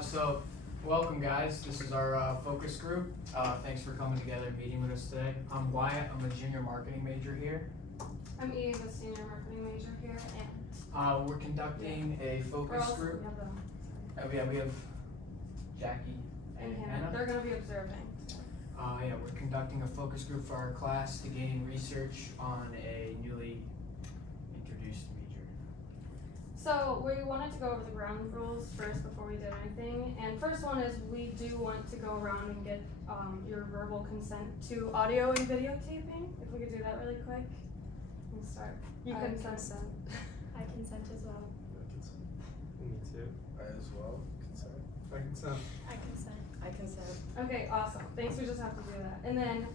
So welcome guys, this is our focus group. Thanks for coming together and meeting with us today. I'm Wyatt, I'm a junior marketing major here. I'm Eve, a senior marketing major here, and We're conducting a focus group. We have Jackie and Hannah. They're gonna be observing. We're conducting a focus group for our class to gain research on a newly introduced major. So we wanted to go over the ground rules first before we did anything. And first one is we do want to go around and get your verbal consent to audio and videotaping. If we could do that really quick. We'll start. You I consent. I consent as well. Me too. I as well consent. I consent. I consent. I consent. Okay, awesome. Thanks, we just have to do that. And then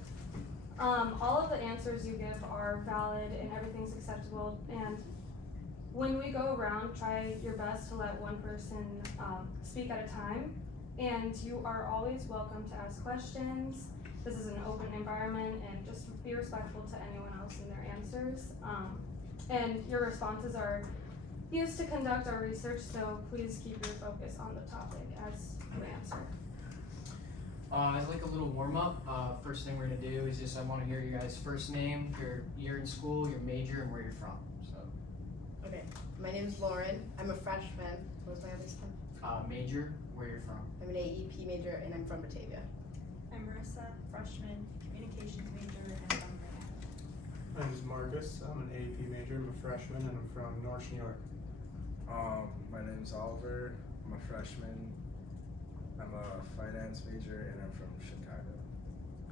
all of the answers you give are valid and everything's acceptable. And when we go around, try your best to let one person speak at a time. And you are always welcome to ask questions. This is an open environment, and just be respectful to anyone else in their answers. And your responses are used to conduct our research, so please keep your focus on the topic as you answer. As like a little warm up, first thing we're gonna do is just I want to hear your guys' first name, your year in school, your major, and where you're from. So, Okay, my name is Lauren. I'm a freshman. What was my other stuff? major, where you're from. I'm an AEP major and I'm from Batavia. I'm Marissa, freshman, communications major, and I'm from Granada. My name is Marcus. I'm an AP major. I'm a freshman, and I'm from North New York. My name's Oliver. I'm a freshman. I'm a finance major and I'm from Chicago.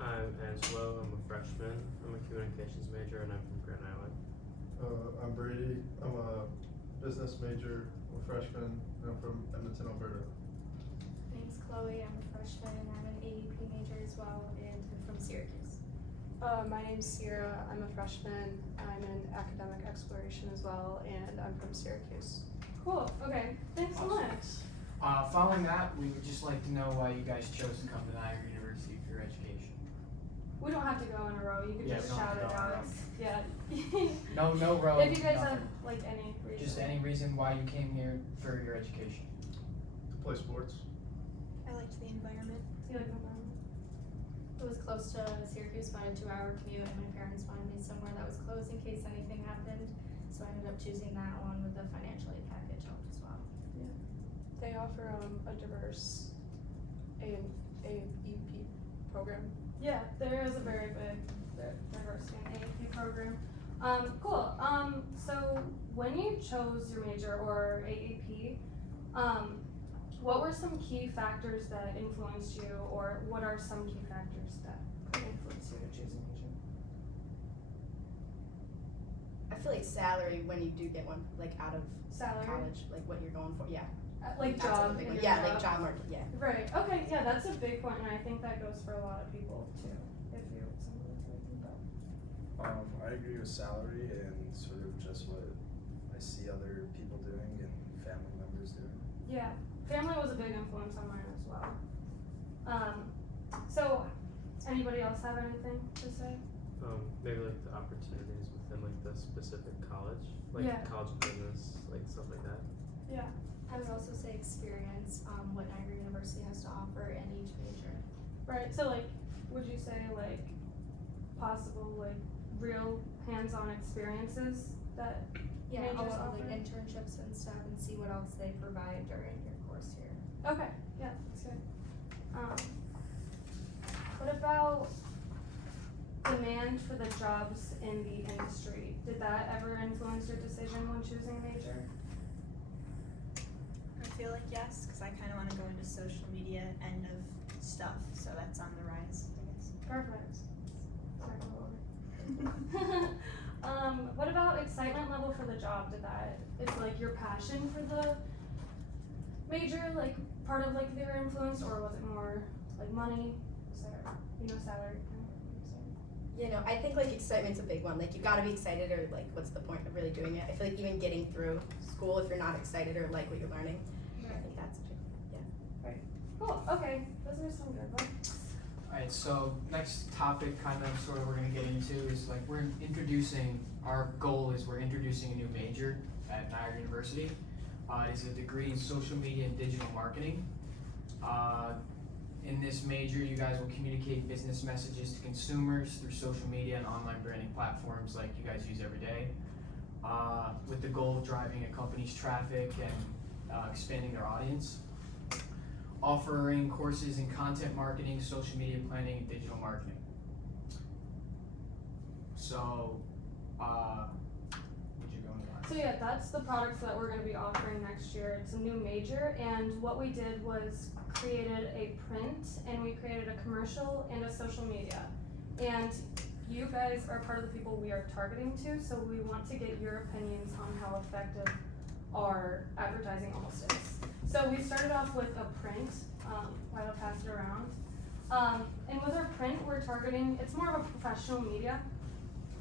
I'm Angelo. I'm a freshman. I'm a communications major, and I'm from Grand Island. I'm Brady. I'm a business major. I'm a freshman, and I'm from Edmonton, Alberta. My name's Chloe, I'm a freshman, and I'm an AEP major as well, and I'm from Syracuse. My name's Sierra. I'm a freshman. I'm in academic exploration as well, and I'm from Syracuse. Cool, okay, thanks so Awesome. much. Following that, we would just like to know why you guys chose to come to Niagara University for your education. We don't have to go in a row, you could Yeah, just we don't shout have it to go in a out. row. Yeah. No row. If you guys have nothing. like any reason. Just any reason why you came here for your education. To play sports. I liked the environment. You like the one? It was close to Syracuse, so I had a 2-hour commute, and my parents wanted me somewhere that was close in case anything happened. So I ended up choosing that one with the financial aid package helped as well. They offer a diverse AEP program. Yeah, there is a very big diversity in AAP program. Cool, so when you chose your major or AAP, what were some key factors that influenced you, or what are some key factors that could influence you to choose a major? I feel like salary when you do get one, like out of Salary? college, like what you're going for. Yeah. Like That's job, a big in one. your Yeah, like job market. Yeah. Right, okay, yeah, that's a big point, and I think that goes for a lot of people too, if you're somebody that's thinking about. I agree with salary and sort of just what I see other people doing and family members doing. Yeah, family was a big influence on mine as well. So, anybody else have anything to say? Maybe like the opportunities within like the specific college, like Yeah. college of business, like stuff like that. Yeah. I would also say experience, what Niagara University has to offer in each major. Right, so like, would you say like possible like real hands-on experiences that, Yeah, Majors a lot of offer? like internships and stuff, and see what else they provide during your course here. okay, yeah, that's good. What about demand for the jobs in the industry? Did that ever influence your decision when choosing a major? I feel like yes, because I kind of want to go into social media end of stuff, so that's on the rise, I guess. Perfect. Sorry, go over. What about excitement level for the job? Did that, is like your passion for the major, like part of like their influence, or was it more like money, salary kind of what you're saying? You know, I think like excitement's a big one. Like you gotta be excited, or like what's the point of really doing it? I feel like even getting through school, if you're not excited or like what you're learning, I think that's a big. Cool, okay, those are some good ones. Alright, so next topic kind of sort of we're gonna get into is like our goal is we're introducing a new major at Niagara University. It is a degree in social media and digital marketing. In this major, you guys will communicate business messages to consumers through social media and online branding platforms like you guys use every day, with the goal of driving a company's traffic and expanding their audience. Offering courses in content marketing, social media planning, and digital marketing. So, would you go into that? So yeah, that's the products that we're gonna be offering next year. It's a new major, and what we did was created a print, and we created a commercial and a social media. And you guys are part of the people we are targeting to, so we want to get your opinions on how effective our advertising almost is. So we started off with a print, while I pass it around. And with our print, we're targeting, it's more of a professional media,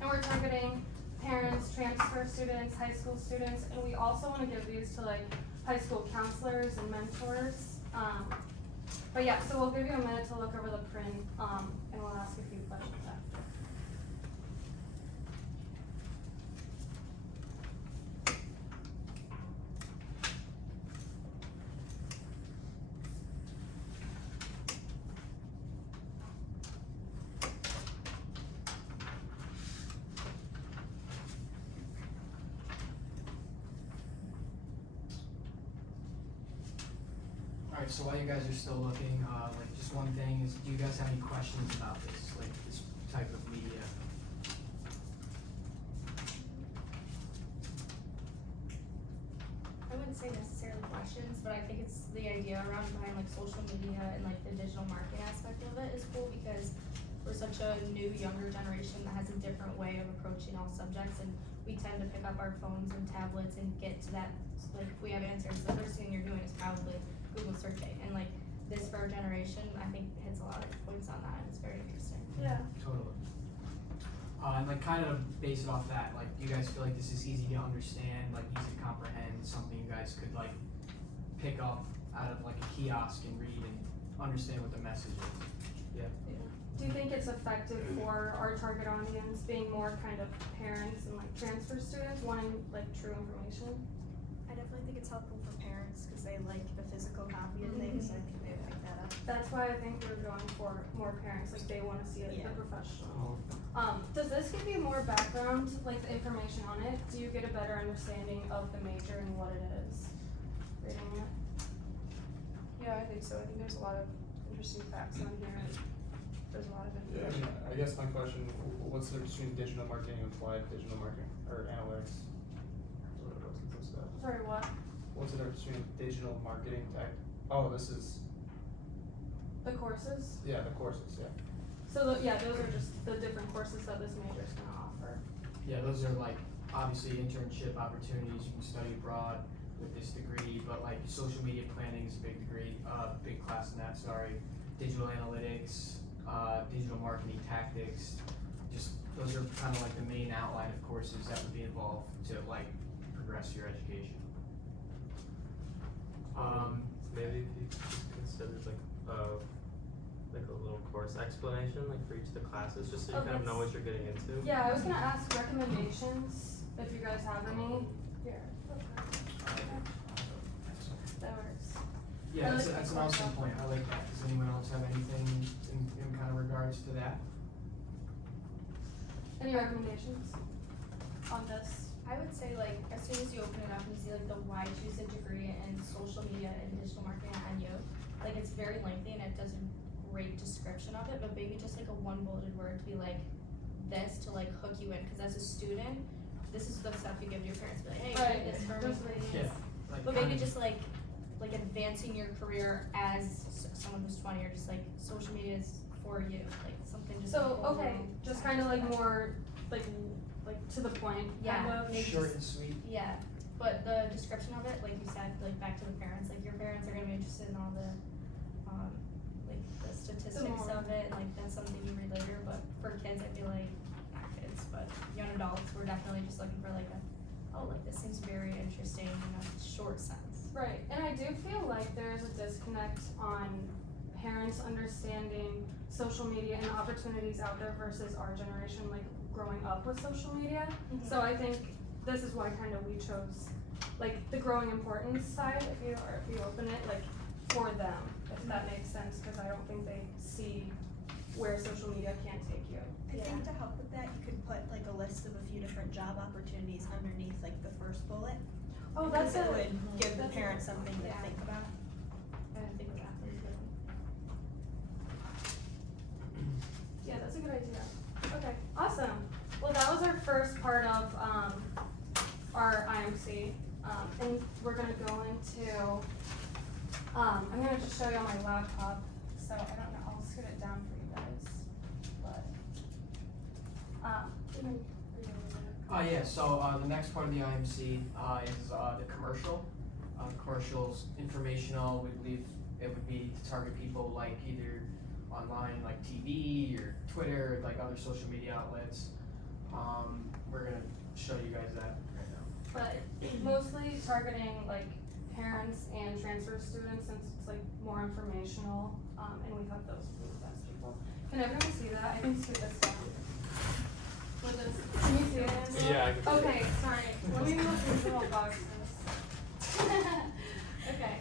and we're targeting parents, transfer students, high school students, and we also wanna give these to like high school counselors and mentors. But yeah, so we'll give you a minute to look over the print, and we'll ask a few questions after. Alright, so while you guys are still looking, like just one thing is, do you guys have any questions about this, like this type of media? I wouldn't say necessarily questions, but I think it's the idea around behind like social media and like the digital marketing aspect of it is cool because we're such a new, younger generation that has a different way of approaching all subjects, and we tend to pick up our phones and tablets and get to that, like, if we have answers, the first thing you're doing is probably Google searching, and like, this for our generation, I think hits a lot of points on that, and it's very interesting. Yeah. Totally. And like kind of base it off that, like, do you guys feel like this is easy to understand, like easy to comprehend, something you guys could like pick up out of like a kiosk and read and understand what the message is? Yeah. Do you think it's effective for our target audience being more kind of parents and like transfer students wanting like true information? I definitely think it's helpful for parents because they like the physical copy of things. I think they would pick that up. That's why I think we're going for more parents, like they wanna see like Yeah. the professional. Does this give you more background, like the information on it? Do you get a better understanding of the major and what it is, reading it? Yeah, I think so. I think there's a lot of interesting facts on here, and there's a lot of Yeah, I information. mean, I guess my question, what's the difference between digital marketing and applied digital marketing, or analytics? What's that? Sorry, what? What's the difference between digital marketing tech? Oh, this is, The courses? yeah, the courses, yeah. So, yeah, those are just the different courses that this major is gonna offer. Yeah, those are like, obviously internship opportunities, you can study abroad with this degree, but like social media planning is a big degree, big class in that, sorry. Digital analytics, digital marketing tactics, just, those are kind of like the main outline of courses that would be involved to like progress your education. Maybe if you just considered like a little course explanation, like for each of the classes, just so you Oh, kind of know that's- what you're getting into. Yeah, I was gonna ask recommendations, if you guys have any. Here. That works. Yeah, I that's, like that's the an awesome course point, I like that, does anyone else have anything in kind of regards to that? Any recommendations on this? I would say like, as soon as you open it up and you see like the why choose a degree in social media and digital marketing at NU, like it's very lengthy and it does a great description of it, but maybe just like a one bulleted word to be like this to like hook you in, cause as a student, this is the stuff you give to your parents, be like, hey, Right. read this for me, Just like- please. Yeah, like But kind maybe of- just like advancing your career as someone who's 20, or just like social media is for you, like something just. So, like, okay, overall just sounds kind of like that. more, like to the point, Yeah, kind of. maybe Short and just- sweet. Yeah, but the description of it, like you said, like back to the parents, like your parents are gonna be interested in all the, like the statistics more- of it, and like that's something you read later, but for kids, I feel like, not kids, but young adults, we're definitely just looking for like a, oh, like this seems very interesting in a short sense. Right, and I do feel like there is a disconnect on parents understanding social media and opportunities out there versus our generation, like growing up with social media. So I think this is why kind of we chose like the growing importance side, if you open it, like for them, if that makes sense, cause I don't think they see where social media can take you. I think to help with that, you could put like a list of a few different job opportunities underneath like the first bullet. Oh, Because that's it would give the that's a- parents something to yeah. think about. I didn't think of that, that's a good one. Yeah, that's a good idea. Okay, awesome. Well, that was our first part of, our IMC. And we're gonna go into, I'm gonna just show you on my laptop, so I don't know, I'll scoot it down for you guys, but, Yeah, so, the next part of the IMC, is, the commercial. Commercial's informational, we believe it would be to target people like either online, like TV or Twitter, like other social media outlets. We're gonna show you guys that right now. but mostly targeting like parents and transfer students since it's like more informational, and we have those be the best people. Can everyone see that? I can scoot this down. Can you see it, Angela? Yeah, I can see it. Okay, sorry, let me move these little boxes. Okay.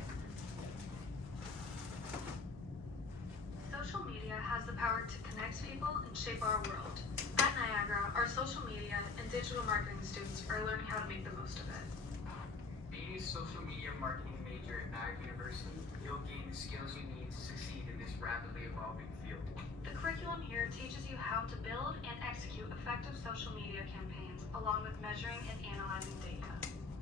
Social media has the power to connect people and shape our world. At Niagara, our social media and digital marketing students are learning how to make the most of it. Being a social media marketing major at Niagara University, you'll gain the skills you need to succeed in this rapidly evolving field. The curriculum here teaches you how to build and execute effective social media campaigns, along with measuring and analyzing data.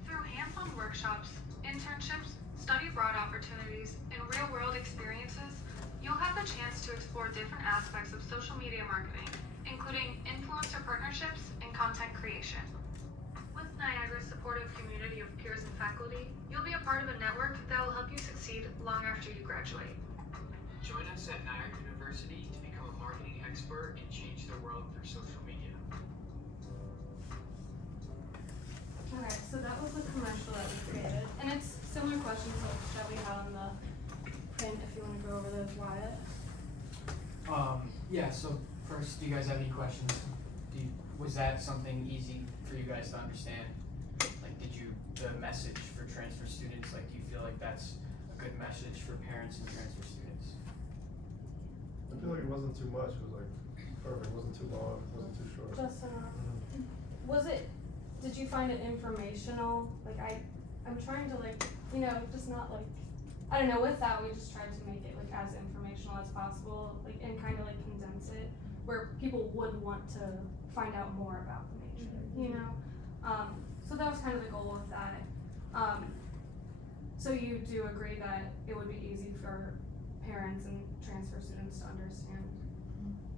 Through hands-on workshops, internships, study abroad opportunities, and real-world experiences, you'll have the chance to explore different aspects of social media marketing, including influencer partnerships and content creation. With Niagara's supportive community of peers and faculty, you'll be a part of a network that will help you succeed long after you graduate. Join us at Niagara University to become a marketing expert and change the world through social media. Okay, so that was the commercial that we created, and it's similar questions that we had on the print, if you wanna go over those, Wyatt. Yeah, so first, do you guys have any questions? Was that something easy for you guys to understand? Like, the message for transfer students, like, do you feel like that's a good message for parents and transfer students? I feel like it wasn't too much, it was like perfect, it wasn't too long, it wasn't too short. Just enough. Did you find it informational? Like I'm trying to like, just not like, I don't know, with that, we just tried to make it like as informational as possible, like, and kind of like condense it, where people would want to find out more about the major, so that was kind of the goal with that. So you do agree that it would be easy for parents and transfer students to understand?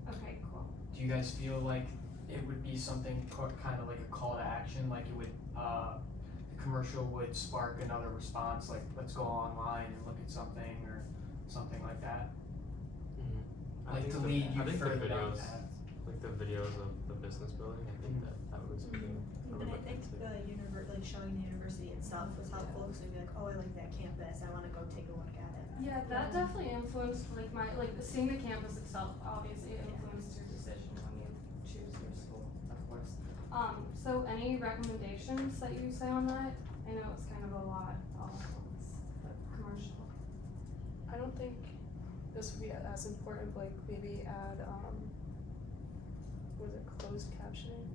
Okay, cool. Do you guys feel like it would be something kind of like a call to action, like it would, the commercial would spark another response, like let's go online and look at something or something like that? Like to lead you further down the path? Like the videos of the business building, I think that was good. And I think the like showing the university itself was helpful, because they'd be like, oh, I like that campus, I wanna go take a look at it. Yeah, that definitely influenced like seeing the campus itself obviously influenced your decision when you choose your school, of course. So any recommendations that you say on that? I know it's kind of a lot all at once, but commercial. I don't think this would be as important, like maybe add, was it closed captioning?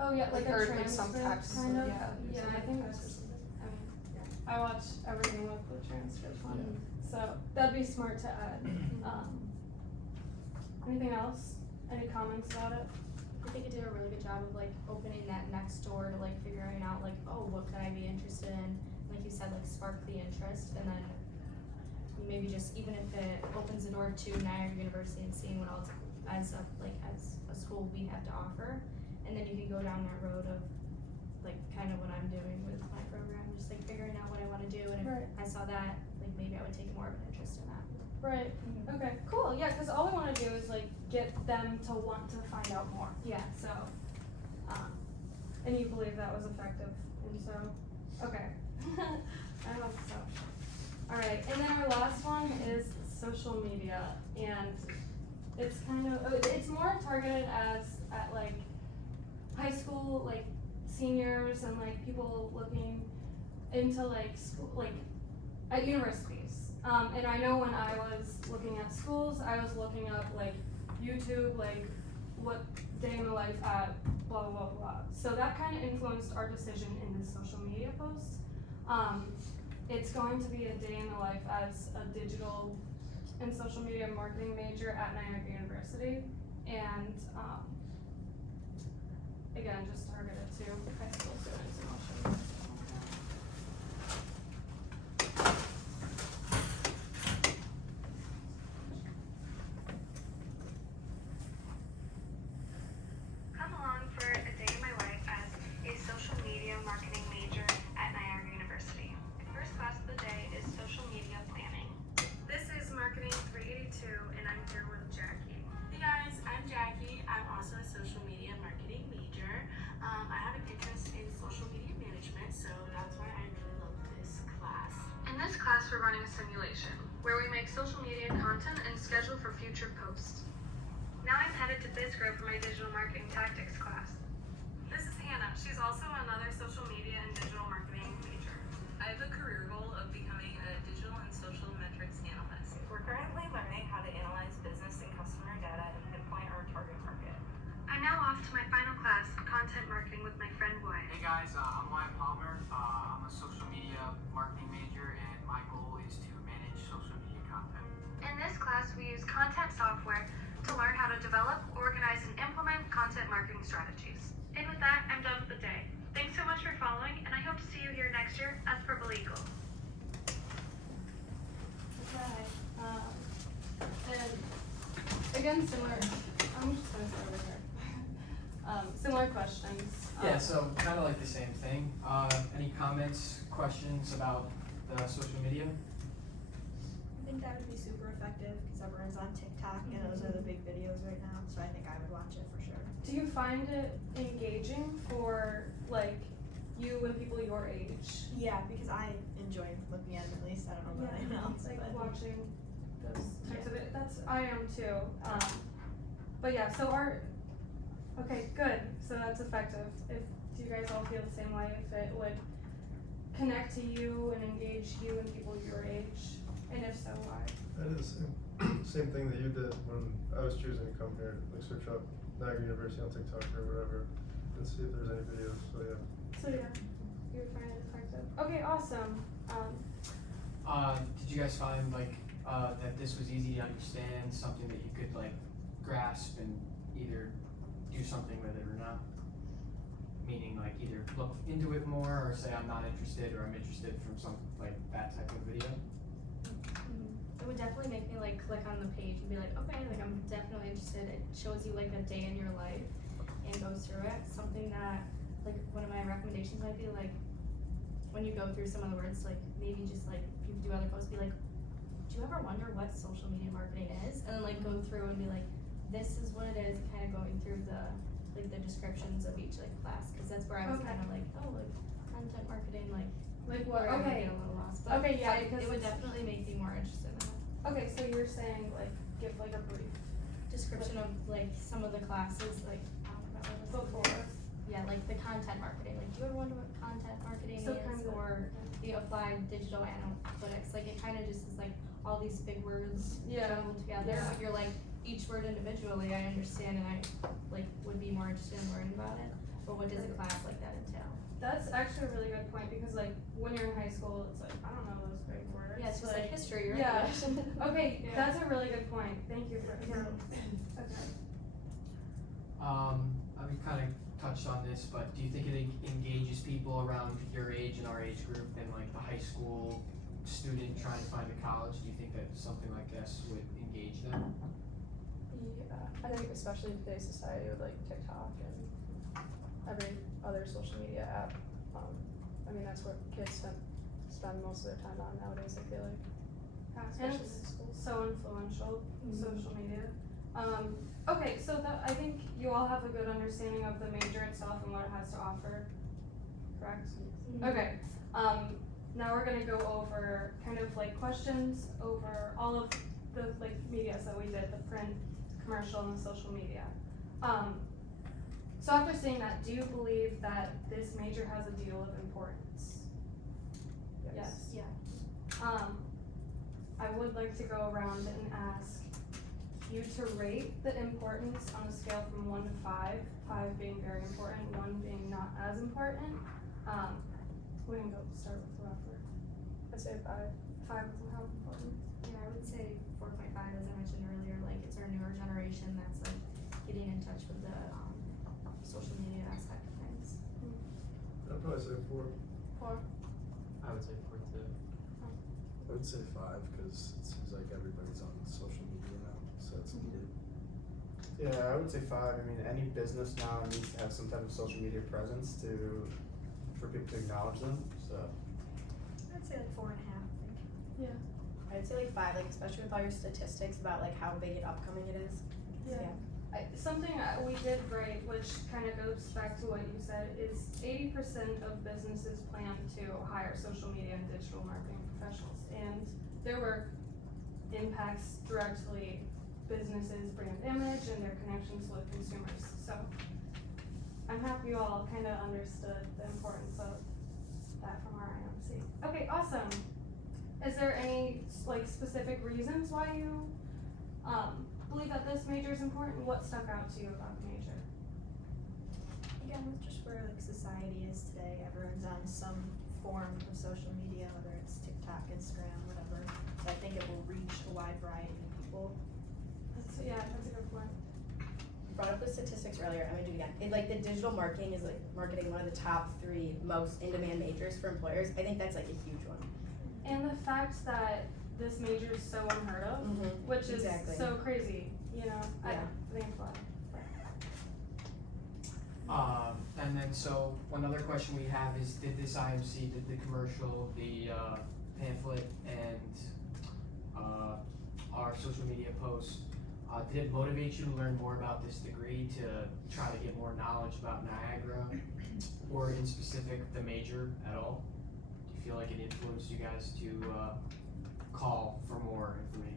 Oh yeah, like a or transcript some text, kind of. yeah. Yeah, I think that's, I mean, I watch everything with the transcript on, so that'd be smart to add. Anything else? Any comments about it? I think it did a really good job of like opening that next door to like figuring out like, oh, what could I be interested in? Like you said, like spark the interest, and then maybe just even if it opens the door to Niagara University and seeing what else as a school we have to offer, and then you can go down that road of like kind of what I'm doing with my program, just like figuring out what I want to do, and if Right. I saw that, like maybe I would take more of an interest in that. Right, okay, cool, yeah, cause all we wanna do is like get them to want to find out more. Yeah. So, and you believe that was effective, and so, okay. I hope so. Alright, and then our last one is social media, and it's kind of, it's more targeted at like high school, like seniors and like people looking into like school, like at universities. And I know when I was looking at schools, I was looking up like YouTube, like what day in the life at blah blah blah blah. So that kind of influenced our decision in this social media post. It's going to be a day in the life as a digital and social media marketing major at Niagara University, and again, just targeted to high school students in Ocean. Come along for a day in my life as a social media marketing major at Niagara University. My first class of the day is social media planning. This is marketing 382 and I'm here with Jackie. Hey guys, I'm Jackie. I'm also a social media marketing major. I have an interest in social media management, so that's why I really love this class. In this class, we're running a simulation where we make social media content and schedule for future posts. Now I'm headed to BizGrow for my digital marketing tactics class. This is Hannah. She's also another social media and digital marketing major. I have a career goal of becoming a digital and social metrics analyst. We're currently learning how to analyze business and customer data and pinpoint our target market. I'm now off to my final class, content marketing with my friend Wyatt. Hey guys, I'm Wyatt Palmer. I'm a social media marketing major, and my goal is to manage social media content. In this class, we use content software to learn how to develop, organize, and implement content marketing strategies. And with that, I'm done with the day. Thanks so much for following, and I hope to see you here next year as Purple Eagle. Okay. And again, similar. I'm just gonna start over here. Similar questions. Yeah, so kind of like the same thing. Any comments, questions about the social media? I think that would be super effective because everyone's on TikTok and those are the big videos right now, so I think I would watch it for sure. Do you find it engaging for like you and people your age? Yeah, because I enjoy looking at it at least. I don't know about anyone else. Like but watching those types of it. I am too. But yeah, so okay, good. So that's effective. Do you guys all feel the same way? If it would connect to you and engage you and people your age, and if so, why? That is same thing that you did when I was choosing to come here, like search up Niagara University on TikTok or whatever, and see if there's any videos, so yeah. So yeah, you would find it effective. Okay, awesome. Did you guys find like that this was easy to understand, something that you could like grasp and either do something with it or not? Meaning like either look into it more or say I'm not interested or I'm interested from some like that type of video. It would definitely make me like click on the page and be like, okay, like I'm definitely interested. It shows you like a day in your life and goes through it. Something that like one of my recommendations might be like when you go through some of the words, like maybe just like if you do other posts, be like, do you ever wonder what social media marketing is? And then like go through and be like, this is what it is, kind of going through the like the descriptions of each like class, because that's where I was Okay. kind of like, oh, like content marketing, like what? where I might Okay. get a little lost. But Okay, yeah, because it would it's- definitely make me more interested in it. Okay, so you're saying like give like a brief Description of like some of the classes, like I don't know what it was. before. Yeah, like the content marketing. Like, do you ever wonder what content marketing So is, kind of- or the applied digital analytics? Like, it kind of just is like all these big words Yeah. jumbled together. Yeah. But you're like each word individually, I understand, and I like would be more interested in learning about it. But what does a class like that entail? That's actually a really good point because like when you're in high school, it's like I don't know those big words. Yeah, it's just like history, right? Yeah. Okay, Yeah. that's a really good point. Thank you for okay. We kind of touched on this, but do you think it engages people around your age and our age group and like the high school student trying to find a college? Do you think that something like this would engage them? Yeah, I think especially in today's society with like TikTok and every other social media app, I mean that's where kids spend most of their time on nowadays, I feel like. And Especially in it's school. so influential, social media. Okay, so I think you all have a good understanding of the major itself and what it has to offer, correct? Okay, now we're gonna go over kind of like questions over all of the like medias that we did, the print, commercial, and the social media. So after seeing that, do you believe that this major has a deal of importance? Yes. Yeah. I would like to go around and ask you to rate the importance on a scale from 1 to 5, 5 being very important, 1 being not as important. We can go start with whoever. I'd say 5. 5 is how important. Yeah, I would say 4.5, as I mentioned earlier, like it's our newer generation that's like getting in touch with the social media aspect of things. I'd probably say 4. 4. I would say 4 too. I would say 5 because it seems like everybody's on social media now, so it's needed. Yeah, I would say 5. I mean, any business now needs to have some type of social media presence for people to acknowledge them. So I'd say like 4.5, I think. Yeah. I'd say like 5, like especially with all your statistics about like how big and upcoming it is. Yeah. Something we did write, which kind of goes back to what you said, is 80% of businesses plan to hire social media and digital marketing professionals, and their work impacts directly businesses' brand image and their connections with consumers. So I'm happy you all kind of understood the importance of that from our IMC. Okay, awesome. Is there any like specific reasons why you believe that this major is important? What stuck out to you about the major? Again, with just where like society is today, everyone's on some form of social media, whether it's TikTok, Instagram, whatever. So I think it will reach a wide variety of people. That's a good point. You brought up the statistics earlier, I'm gonna do it again. Like the digital marketing is like marketing one of the top 3 most in-demand majors for employers. I think that's like a huge one. And the fact that this major is so unheard of, which is Exactly. so crazy, you know? I Yeah. think it's fun. And then so another question we have is, did this IMC, did the commercial, the pamphlet, and our social media posts, did it motivate you to learn more about this degree, to try to get more knowledge about Niagara, or in specific the major at all? Do you feel like it influenced you guys to call for more information?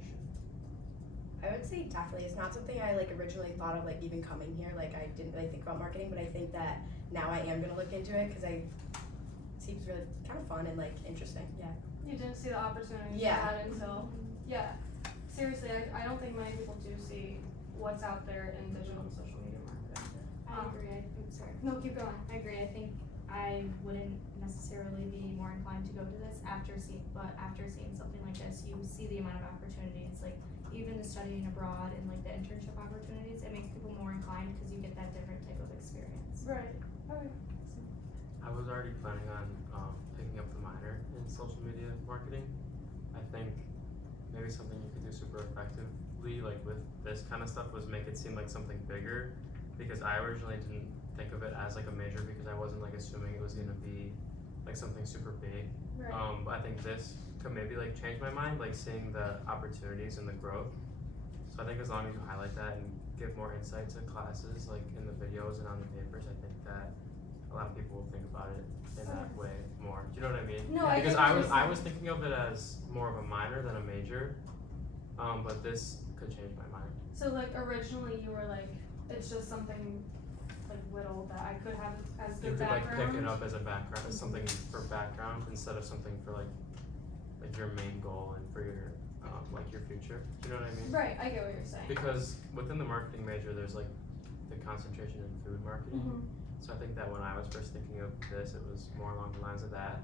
I would say definitely. It's not something I like originally thought of like even coming here. Like I didn't really think about marketing, but I think that now I am gonna look into it because it seems really kind of fun and like interesting. Yeah. You didn't see the opportunity Yeah. you had until, yeah. Seriously, I don't think many people do see what's out there in digital and social media marketing. I agree. Sorry. No, keep going. I agree. I think I wouldn't necessarily be more inclined to go to this after seeing something like this, you see the amount of opportunities, like even the studying abroad and like the internship opportunities, it makes people more inclined because you get that different type of experience. Right. Okay. I was already planning on picking up the minor in social media marketing. I think maybe something you could do super effectively, like with this kind of stuff, was make it seem like something bigger, because I originally didn't think of it as like a major because I wasn't like assuming it was gonna be like something super big. Right. But I think this could maybe like change my mind, like seeing the opportunities and the growth. So I think as long as you highlight that and give more insight to classes, like in the videos and on the papers, I think that a lot of people will think about it in that way more. Do you know what I mean? No, I because get I what was you're I was thinking of it as more of a minor than a major. But this could change my mind. So like originally you were like, it's just something like little that I could have as You good could like background. pick it up as a background, as something for background instead of something for like your main goal and for your like your future. Do you know what I mean? Right, I get what you're saying. Because within the marketing major, there's like the concentration in food marketing. Mhm. So I think that when I was first thinking of this, it was more along the lines of that.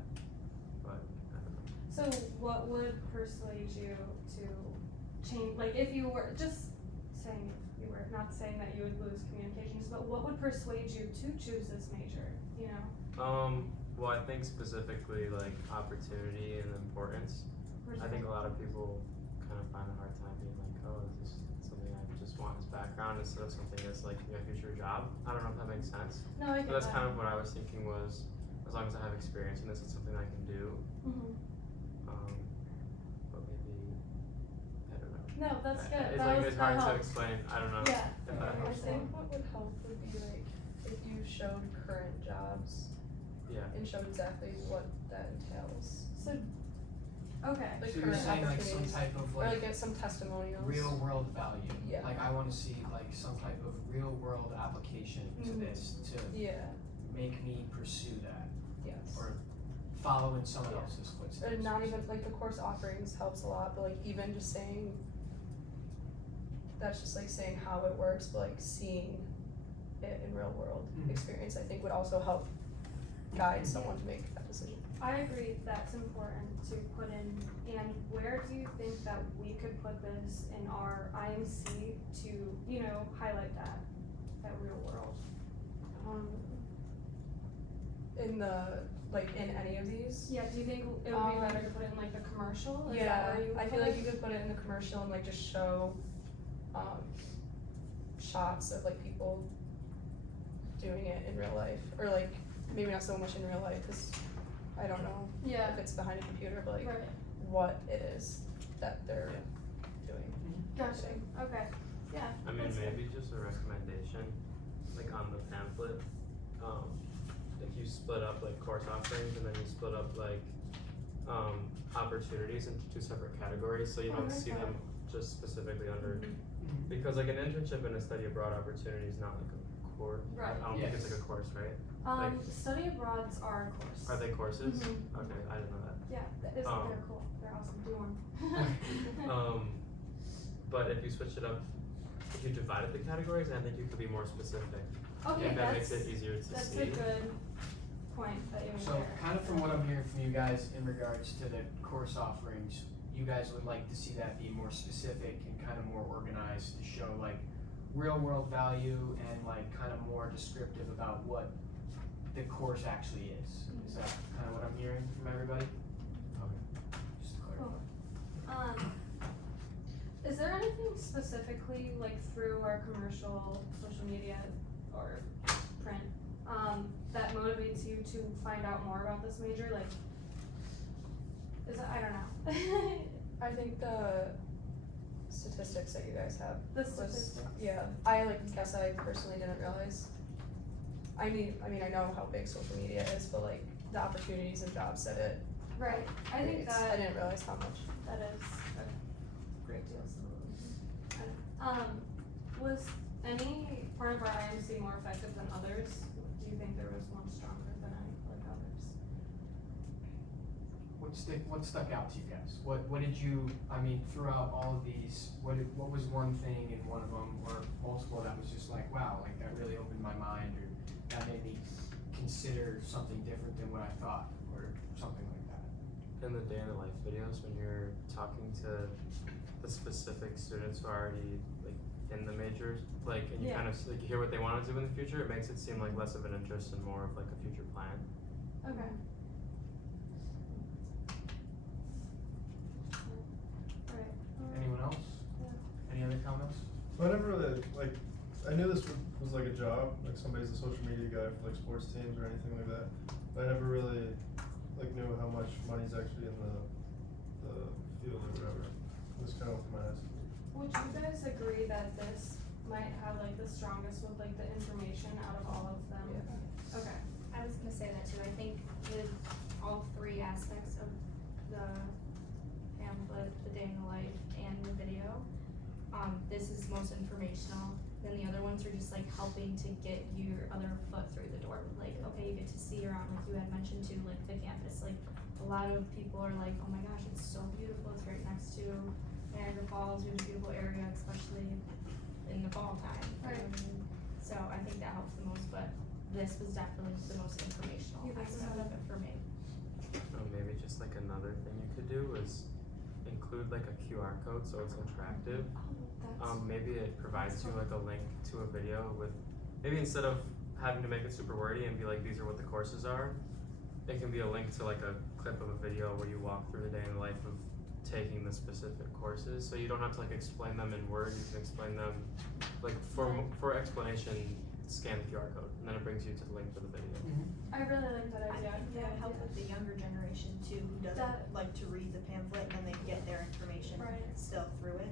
But I don't know. So what would persuade you to change, like if you were, just saying if you were, not saying that you would lose communications, but what would persuade you to choose this major, you know? Well, I think specifically like opportunity and importance. I think a lot of people kind of find a hard time being like, oh, is this something I just want as background instead of something that's like a future job. I don't know if that makes sense. No, I get But that's that. kind of what I was thinking was, as long as I have experience in this, it's something I can do. Mhm. But maybe, I don't know. No, that's good. It's That like, was- it's that hard to helps. explain. I don't know. Yeah. If that I helps. think what would help would be like if you showed current jobs Yeah. and showed exactly what that entails. So, okay. Like So you're current saying like some opportunities. type of Or like like some testimonials. real world value? Yeah. Like I wanna see like some type of real world application to Mhm. this to Yeah, make me pursue that yes. or follow in someone Yeah. else's footsteps. And not even, like, the course offerings helps a lot, but like even just saying, that's just like saying how it works, but like seeing it in real world Mhm. experience, I think would also help guide someone to make that decision. I agree that's important to put in, and where do you think that we could put this in our IMC to, you know, highlight that real world? In the, like, in any of these? Yeah, do you think it would be better to put it in like the commercial? Is that Yeah, where you would I put feel like it? you could put it in the commercial and like just show, shots of like people doing it in real life, or like, maybe not so much in real life, cause I don't know Yeah. if it's behind a computer, but like, Right. what it is that they're doing. Gotcha. Okay. Yeah. I mean, that's good. maybe just a recommendation, like on the pamphlet, if you split up like course offerings and then you split up like, opportunities into two separate categories, so you Oh, don't like see that. them just specifically under, Mhm. because like an internship and a study abroad opportunity is not like a course. Right. I don't think it's Yes. like a course, right? Study abroads are a course. Are they courses? Mhm. Okay, I didn't know that. Yeah, they're cool. They're awesome. Do one. But if you switch it up, if you divided the categories, I think you could be more specific. Okay, And that makes that's- it easier to That's see. a good point that you made So there. kind of from what I'm hearing from you guys in regards to the course offerings, you guys would like to see that be more specific and kind of more organized to show like real world value and like kind of more descriptive about what the course actually is. Is that kind of what I'm hearing from everybody? Okay, just to clarify. Is there anything specifically like through our commercial, social media, or print, that motivates you to find out more about this major? Like, is it, I don't know. I think the statistics that you guys have. The was- statistics. Yeah, I like guess I personally didn't realize. I mean, I know how big social media is, but like the opportunities and jobs that it Right, I think creates, I that, didn't realize how much. that is a great deal, so. Was any part of our IMC more effective than others? Do you think there was one stronger than like others? What stuck out to you guys? What did you, I mean, throughout all of these, what was one thing in one of them or multiple that was just like, wow, like that really opened my mind, or that made me consider something different than what I thought, or something like that? In the day in the life videos, when you're talking to the specific students who are already like in the majors, like, and you Yeah. kind of like hear what they want to do in the future, it makes it seem like less of an interest and more of like a future plan. Okay. Alright. Anyone else? Yeah. Any other comments? So I never really, like, I knew this was like a job, like somebody's a social media guy for like sports teams or anything like that. But I never really, like, knew how much money's actually in the field or whatever. It was kind of opened my eyes. Would you guys agree that this might have like the strongest with like the information out of all of them? Yeah. Okay. I was gonna say that too, I think with all three aspects of the pamphlet, the day in the life, and the video, this is most informational, then the other ones are just like helping to get your other foot through the door, like, okay, you get to see around, like you had mentioned too, like the campus, like, a lot of people are like, oh my gosh, it's so beautiful, it's right next to Niagara Falls, we have a beautiful area, especially in the fall time. Right. So I think that helps the most, but this was definitely the most informational You think so? aspect of it for me. Maybe just like another thing you could do is include like a QR code so it's interactive. Maybe it provides you like a link to a video with, maybe instead of having to make it super wordy and be like, these are what the courses are, it can be a link to like a clip of a video where you walk through the day in the life of taking the specific courses. So you don't have to like explain them in Word, you can explain them, like for explanation, scan the QR code and then it brings you to the link for the video. I really like that I idea. think that would help with the younger generation too, who doesn't That- like to read the pamphlet, and then they get their information Right. still through it.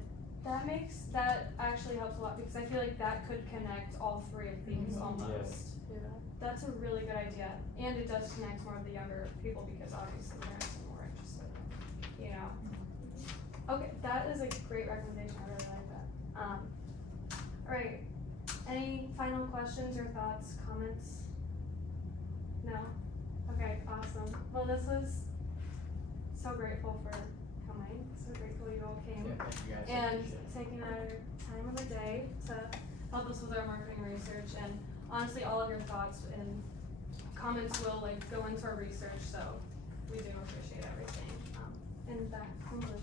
That actually helps a lot because I feel like that could connect all three of these almost. Yeah. That's a really good idea, and it does connect more of the younger people because obviously parents are more interested, you know. Okay, that is a great recommendation. I really like that. All right. Any final questions or thoughts, comments? No. Okay, awesome. Well, this was so grateful for coming. So grateful you all came. Yeah, thank you guys. I And appreciate it. taking our time of the day to help us with our marketing research, and honestly, all of your thoughts and comments will like go into our research, so we do appreciate everything. And that concludes